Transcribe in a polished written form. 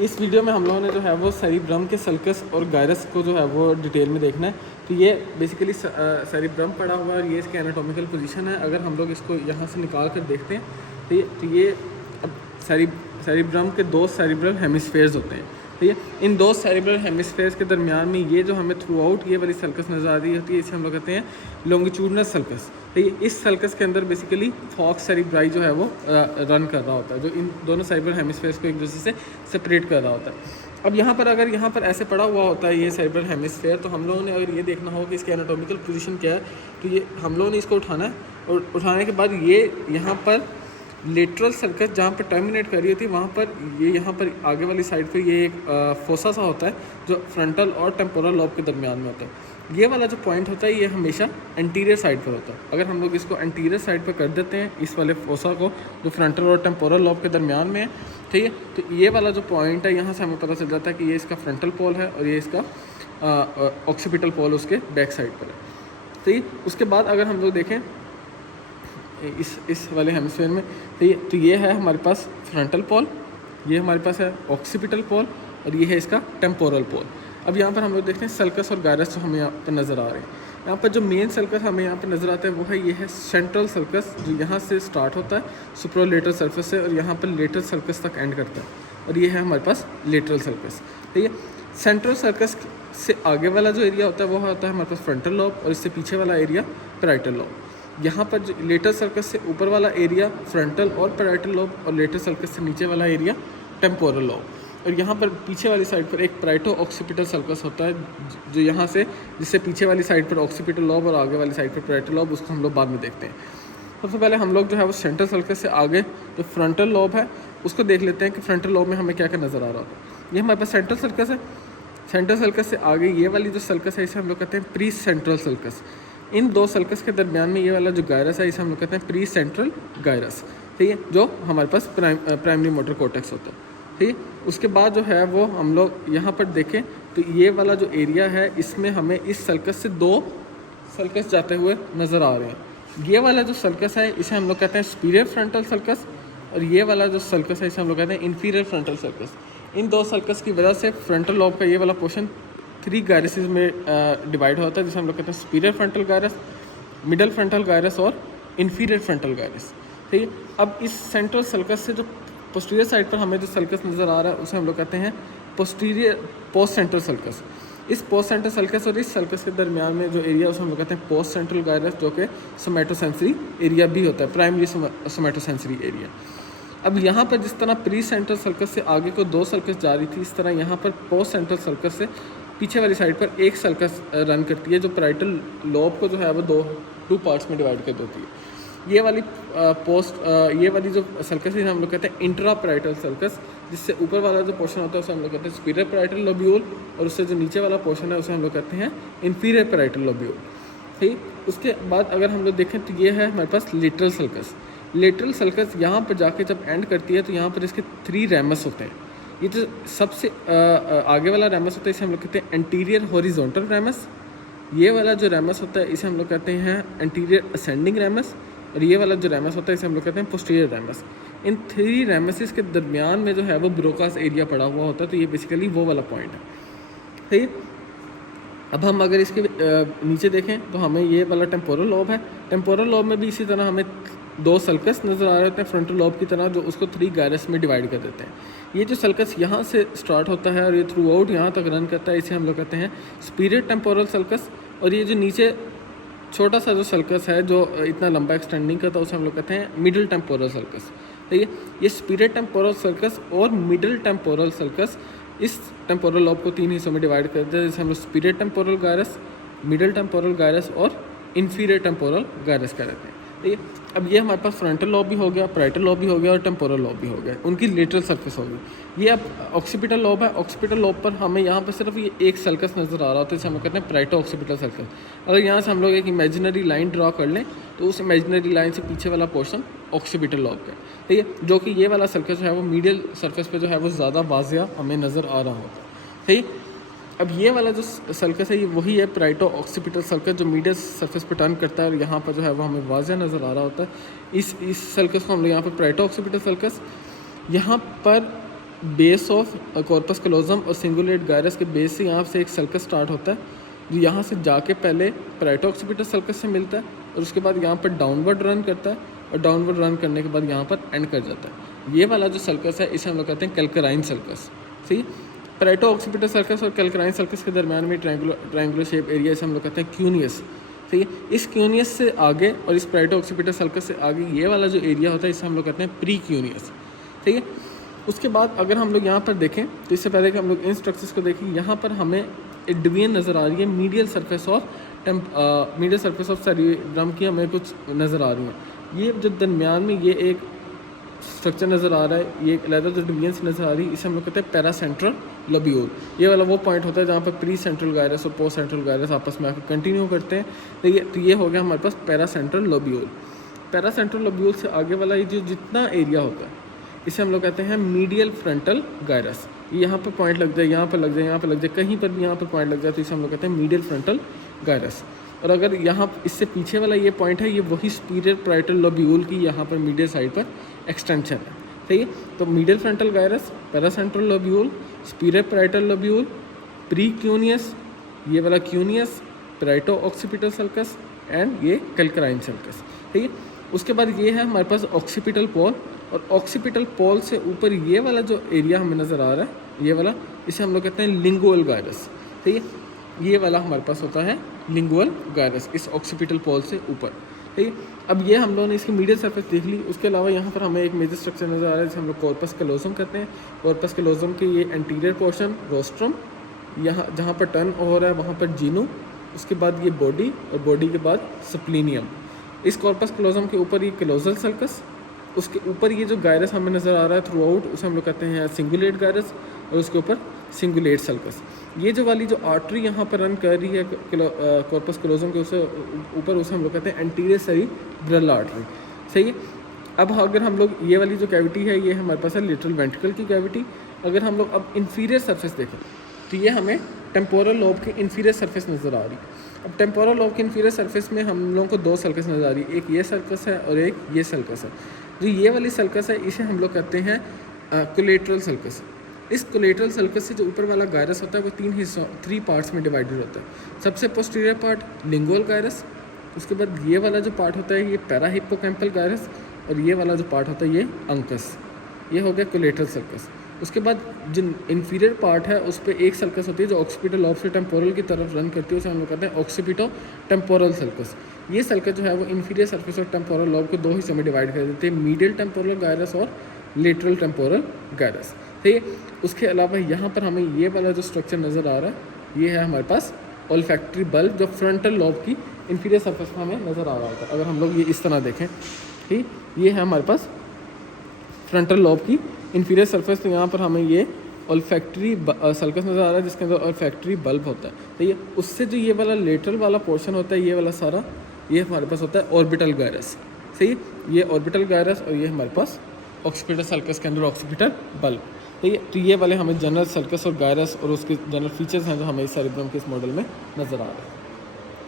इस वीडियो में हम लोगों ने जो है वो सेरिब्रम के सल्कस और गायरस को जो है वो डिटेल में देखना है। तो ये बेसिकली सेरिब्रम पड़ा हुआ है और ये इसके एनाटॉमिकल पोजीशन है। अगर हम लोग इसको यहाँ से निकाल कर देखते हैं तो ये अब सेरिब्रम के दो सेरिब्रल हेमिस्फेयर्स होते हैं। तो ये इन दो सेरिब्रल हेमिस्फेयर्स के दरमियान में ये जो हमें थ्रू आउट ये वाली सल्कस नज़र आ रही होती है, इसे हम लोग कहते हैं लॉन्गिट्यूडनल सल्कस। तो ये इस सल्कस के अंदर बेसिकली फॉक्स सेरिब्राई जो है वो रन कर रहा होता है, जो इन दोनों सेरिब्रल हेमिस्फेयर्स को एक दूसरे से सेपरेट कर रहा होता है। अब यहाँ पर अगर यहाँ पर ऐसे पड़ा हुआ होता है ये सेरिब्रल हेमिस्फेयर, तो हम लोगों ने अगर ये देखना हो कि इसकी एनाटॉमिकल पोजीशन क्या है, तो ये हम लोगों ने इसको उठाना है और उठाने के बाद ये यहाँ पर लेटरल सर्कस जहाँ पर टर्मिनेट कर रही होती है, वहाँ पर ये यहाँ पर आगे वाली साइड पर ये एक फोसा सा होता है जो फ्रंटल और टेम्पोरल लॉब के दरमियान में होता है। ये वाला जो पॉइंट होता है ये हमेशा एंटीरियर साइड पर होता है। अगर हम लोग इसको एंटीरियर साइड पर कर देते हैं, इस वाले फोसा को जो फ्रंटल और टेम्पोरल लॉब के दरमियान में है, ठीक है, तो ये वाला जो पॉइंट है यहाँ से हमें पता चल जाता है कि ये इसका फ्रंटल पोल है और ये इसका ऑक्सीपिटल पोल उसके बैक साइड पर है। तो ये उसके बाद अगर हम लोग देखें इस वाले हेमिस्फीयर में, तो ये है हमारे पास फ्रंटल पोल, ये हमारे पास है ऑक्सीपिटल पोल और ये है इसका टेम्पोरल पोल। अब यहाँ पर हम लोग देखते हैं सल्कस और गायरस जो हमें यहाँ पर नज़र आ रहे हैं। यहाँ पर जो मेन सल्कस हमें यहाँ पर नज़र आता है वो है ये है सेंट्रल सल्कस, जो यहाँ से स्टार्ट होता है सुप्रोलेटरल सर्फेस से और यहाँ पर लेटरल सल्कस तक एंड करता है, और ये है हमारे पास लेटरल सल्कस। ठीक है, सेंट्रल सल्कस से आगे वाला जो एरिया होता है वो होता है हमारे पास फ्रंटल लॉब और इससे पीछे वाला एरिया पैराइटल लॉब। यहाँ पर जो लेटरल सर्कस से ऊपर वाला एरिया फ्रंटल और पैराइटल लॉब और लेटरल सर्कस से नीचे वाला एरिया टेम्पोरल लॉब, और यहाँ पर पीछे वाली साइड पर एक पैराइटो ऑक्सीपिटल सर्कस होता है जो यहाँ से जिससे पीछे वाली साइड पर ऑक्सीपिटल लॉब और आगे वाली साइड पर पैराइटल लॉब, उसको हम लोग बाद में देखते हैं। सबसे पहले हम लोग जो है वो सेंट्रल सर्कस से आगे जो फ्रंटल लॉब है उसको देख लेते हैं कि फ्रंटल लॉब में हमें क्या क्या नज़र आ रहा होता है। ये हमारे पास सेंट्रल सर्कस है। सेंट्रल सर्कस से आगे ये वाली जो सर्कस है इसे हम लोग कहते हैं प्री सेंट्रल सर्कस। इन दो सर्कस के दरमियान में ये वाला जो गायरस है इसे हम लोग कहते हैं प्री सेंट्रल गायरस, ठीक है, जो हमारे पास प्राइमरी मोटर कोर्टेक्स होता है। ठीक है, उसके बाद जो है वो हम लोग यहाँ पर देखें तो ये वाला जो एरिया है इसमें हमें इस सर्कस से दो सर्कस जाते हुए नज़र आ रहे हैं। ये वाला जो सर्कस है इसे हम लोग कहते हैं सुपीरियर फ्रंटल सर्कस और ये वाला जो सर्कस है इसे हम लोग कहते हैं इन्फीरियर फ्रंटल सर्कस। इन दो सर्कस की वजह से फ्रंटल लॉब का ये वाला पोर्शन 3 गायरसेस में डिवाइड होता है, जिसे हम लोग कहते हैं superior frontal gyrus, middle frontal gyrus और इन्फीरियर फ्रंटल गायरस। ठीक है, अब इस सेंट्रल सर्कस से जो पोस्टीरियर साइड पर हमें जो सर्कस नज़र आ रहा है उसे हम लोग कहते हैं पोस्ट सेंट्रल सर्कस। इस पोस्ट सेंट्रल सर्कस और इस सर्कस के दरमियान में जो एरिया उसे हम लोग कहते हैं पोस्ट सेंट्रल गायरस, जो कि सोमैटोसेंसरी एरिया भी होता है, प्राइमरी सोमैटोसेंसरी एरिया। अब यहाँ पर जिस तरह प्री सेंट्रल सर्कस से आगे को 2 सर्कस जा रही थी, इस तरह यहाँ पर पोस्ट सेंट्रल सर्कस से पीछे वाली साइड पर एक सर्कस रन करती है जो पैराइटल लॉब को जो है वो दो पार्ट्स में डिवाइड कर देती है। ये वाली ये वाली जो सर्कस है हम लोग कहते हैं इंट्रा पैराइटल सर्कस, जिससे ऊपर वाला जो पोर्शन होता है उसे हम लोग कहते हैं सुपीरियर पैराइटल लोब्यूल और उससे जो नीचे वाला पोर्शन है उसे हम लोग कहते हैं इन्फीरियर पैराइटल लोब्यूल। ठीक, उसके बाद अगर हम लोग देखें तो ये है हमारे पास लेटरल सर्कस। लेटरल सर्कस यहाँ पर जाके जब एंड करती है तो यहाँ पर इसके 3 रैमस होते हैं। ये जो सबसे आगे वाला रैमस होता है इसे हम लोग कहते हैं एंटीरियर हॉरिजॉन्टल रैमस। ये वाला जो रैमस होता है इसे हम लोग कहते हैं एंटीरियर असेंडिंग रैमस, और ये वाला जो रैमस होता है इसे हम लोग कहते हैं पोस्टीरियर रैमस। इन 3 रैमसेस के दरमियान में जो है वो ब्रोकास एरिया पड़ा हुआ होता है, तो ये बेसिकली वो वाला पॉइंट है। ठीक, अब हम अगर इसके नीचे देखें तो हमें ये वाला टेम्पोरल लॉब है। टेम्पोरल लॉब में भी इसी तरह हमें 2 सर्कस नज़र आ रहे होते हैं फ्रंटल लॉब की तरह, जो उसको 3 गायरस में डिवाइड कर देते हैं। ये जो सर्कस यहाँ से स्टार्ट होता है और ये थ्रू आउट यहाँ तक रन करता है, इसे हम लोग कहते हैं सुपीरियर टेम्पोरल सर्कस। और ये जो नीचे छोटा सा जो सर्कस है जो इतना लंबा एक्सटेंडिंग करता है उसे हम लोग कहते हैं मिडिल टेम्पोरल सर्कस। ठीक है, ये सुपीरियर टेम्पोरल सर्कस और मिडिल टेम्पोरल सर्कस इस टेम्पोरल लॉब को 3 हिस्सों में डिवाइड करते हैं, जैसे हम लोग superior temporal gyrus, middle temporal gyrus और इन्फीरियर टेम्पोरल गायरस कहते हैं। ठीक है, अब ये हमारे पास फ्रंटल लॉब भी हो गया, पैराइटल लॉब भी हो गया और टेम्पोरल लॉब भी हो गया, उनकी लेटरल सर्कस होगी। ये अब ऑक्सीपिटल लॉब है। ऑक्सीपिटल लॉब पर हमें यहाँ पर सिर्फ ये एक सर्कस नज़र आ रहा होता है, इसे हम लोग कहते हैं पैराइटो ऑक्सीपिटल सर्कस। अगर यहाँ से हम लोग एक इमेजिनरी लाइन ड्रा कर लें तो उस इमेजिनरी लाइन से पीछे वाला पोर्शन ऑक्सीपिटल लॉब का, ठीक है, जो कि ये वाला सर्कस जो है वो मीडियल सर्फेस पर जो है वो ज़्यादा वाज़िया हमें नज़र आ रहा होता है। ठीक, अब ये वाला जो सर्कस है ये वही है पैराइटो ऑक्सीपिटल सर्कस, जो मीडियल सरफेस पर टर्न करता है और यहाँ पर जो है वो हमें वाज़िया नज़र आ रहा होता है। इस सर्कस को हम लोग यहाँ पर पैराइटो ऑक्सीपिटल सर्कस, यहाँ पर बेस ऑफ कॉर्पस कलोजम और सिंगुलेट गायरस के बेस से यहाँ से एक सल्कस स्टार्ट होता है, जो यहाँ से जाके पहले पैरेटो ऑक्सीपिटल सल्कस से मिलता है और उसके बाद यहाँ पर डाउनवर्ड रन करता है और डाउनवर्ड रन करने के बाद यहाँ पर एंड कर जाता है। ये वाला जो सल्कस है इसे हम लोग कहते हैं कैल्कराइन सल्कस। सही, पैरेटो ऑक्सीपिटल सल्कस और कैल्कराइन सल्कस के दरमियान में ट्रायंगुलर शेप एरिया से हम लोग कहते हैं क्यूनियस। ठीक है, इस क्यूनियस से आगे और इस पैरेटो ऑक्सीपिटल सल्कस से आगे ये वाला जो एरिया होता है इसे हम लोग कहते हैं प्री क्यूनियस। ठीक है, उसके बाद अगर हम लोग यहाँ पर देखें तो इससे पहले कि हम लोग इन स्ट्रक्चर्स को देखें, यहाँ पर हमें एक डिवीजन नज़र आ रही है मीडियल सरफेस ऑफ सेरिब्रम की हमें कुछ नज़र आ रही है। ये जो दरमियान में ये एक स्ट्रक्चर नज़र आ रहा है, ये एक अलग जो डिवीजन से नज़र आ रही है, इसे हम लोग कहते हैं पैरासेंट्रल लोब्यूल। ये वाला वो पॉइंट होता है जहाँ पर प्री सेंट्रल गायरस और पोस्ट सेंट्रल गायरस आपस में आकर कंटिन्यू करते हैं। तो ये हो गया हमारे पास पैरासेंट्रल लोब्यूल। पैरासेंट्रल लोब्यूल से आगे वाला ये जो जितना एरिया होता है इसे हम लोग कहते हैं मीडियल फ्रंटल गायरस। यहाँ पर पॉइंट लग जाए, यहाँ पर लग जाए, यहाँ पर लग जाए, कहीं पर भी यहाँ पर पॉइंट लग जाए तो इसे हम लोग कहते हैं मीडियल फ्रंटल गायरस। और अगर यहाँ इससे पीछे वाला ये पॉइंट है, ये वही सुपीरियर पैराइटल लोब्यूल की यहाँ पर मीडियल साइड पर एक्सटेंशन है। ठीक है, तो medial frontal gyrus, paracentral lobule, superior parietal lobule, precuneus, ये वाला cuneus, parieto occipital sulcus and ये कैल्कराइन सल्कस। ठीक है, उसके बाद ये है हमारे पास ऑक्सीपिटल पोल, और ऑक्सीपिटल पोल से ऊपर ये वाला जो एरिया हमें नज़र आ रहा है ये वाला, इसे हम लोग कहते हैं लिंगुअल गायरस। ठीक है, ये वाला हमारे पास होता है लिंगुअल गायरस इस ऑक्सीपिटल पोल से ऊपर। ठीक है, अब ये हम लोगों ने इसकी मीडियल सरफेस देख ली। उसके अलावा यहाँ पर हमें एक मेजर स्ट्रक्चर नज़र आ रहा है जिसे हम लोग कॉर्पस कैलोजम कहते हैं। कॉर्पस कैलोजम के ये एंटीरियर पोर्शन रोस्ट्रम, यहाँ जहाँ पर टर्न हो रहा है वहाँ पर जीनू, उसके बाद ये बॉडी और बॉडी के बाद स्प्लीनियम। इस कॉर्पस कैलोजम के ऊपर ये कैलोजल सल्कस, उसके ऊपर ये जो गायरस हमें नज़र आ रहा है थ्रू आउट उसे हम लोग कहते हैं सिंगुलेट गायरस, और उसके ऊपर सिंगुलेट सल्कस। ये जो वाली जो आर्टरी यहाँ पर रन कर रही है कॉर्पस कैलोजम के उसे ऊपर, उसे हम लोग कहते हैं एंटीरियर सेरिब्रल आर्टरी। सही है, अब अगर हम लोग ये वाली जो कैविटी है ये हमारे पास है लेटरल वेंट्रिकल की कैविटी। अगर हम लोग अब इन्फीरियर सरफेस देखें तो ये हमें टेम्पोरल लोब की इन्फीरियर सरफेस नज़र आ रही है। अब टेम्पोरल लोब की इन्फीरियर सरफेस में हम लोगों को दो सल्कस नज़र आ रही है, एक ये सल्कस है और एक ये सल्कस है। जो ये वाली सल्कस है इसे हम लोग कहते हैं कोलेटरल सल्कस। इस कोलेटरल सल्कस से जो ऊपर वाला गायरस होता है वो थ्री पार्ट्स में डिवाइडेड होता है। सबसे पोस्टीरियर पार्ट लिंगुअल गायरस, उसके बाद ये वाला जो पार्ट होता है ये पैराहिप्पोकैम्पल गायरस, और ये वाला जो पार्ट होता है ये अंकस। ये हो गया कोलेटरल सल्कस। उसके बाद जिन इन्फीरियर पार्ट है उस पर एक सल्कस होती है जो ऑक्सीपिटल लॉब से टेम्पोरल की तरफ रन करती है, उसे हम लोग कहते हैं ऑक्सीपिटो टेम्पोरल सल्कस। ये सल्कस जो है वो इन्फीरियर सरफेस और टेम्पोरल लॉब को दो हिस्सों में डिवाइड कर देते हैं, मीडियल टेम्पोरल गायरस और लेटरल टेम्पोरल गायरस। ठीक है, उसके अलावा यहाँ पर हमें ये वाला जो स्ट्रक्चर नज़र आ रहा है ये है हमारे पास ओल्फैक्टरी बल्ब, जो फ्रंटल लॉब की इन्फीरियर सरफेस में हमें नज़र आ रहा होता है। अगर हम लोग ये इस तरह देखें, ठीक, ये है हमारे पास फ्रंटल लॉब की इन्फीरियर सरफेस। तो यहाँ पर हमें ये ओल्फैक्टरी सल्कस नज़र आ रहा है जिसके अंदर ओल्फैक्टरी बल्ब होता है। तो ये उससे जो ये वाला लेटरल वाला पोर्शन होता है ये वाला सारा, ये हमारे पास होता है ऑर्बिटल गायरस। सही, ये ऑर्बिटल गायरस और ये हमारे पास ऑक्सीपिटल सल्कस के अंदर ऑक्सीपिटल बल्ब। तो ये वाले हमें जनरल सल्कस और गायरस और उसके जनरल फीचर्स हैं जो हमें सेरिब्रम के इस मॉडल में नज़र आ रहे हैं।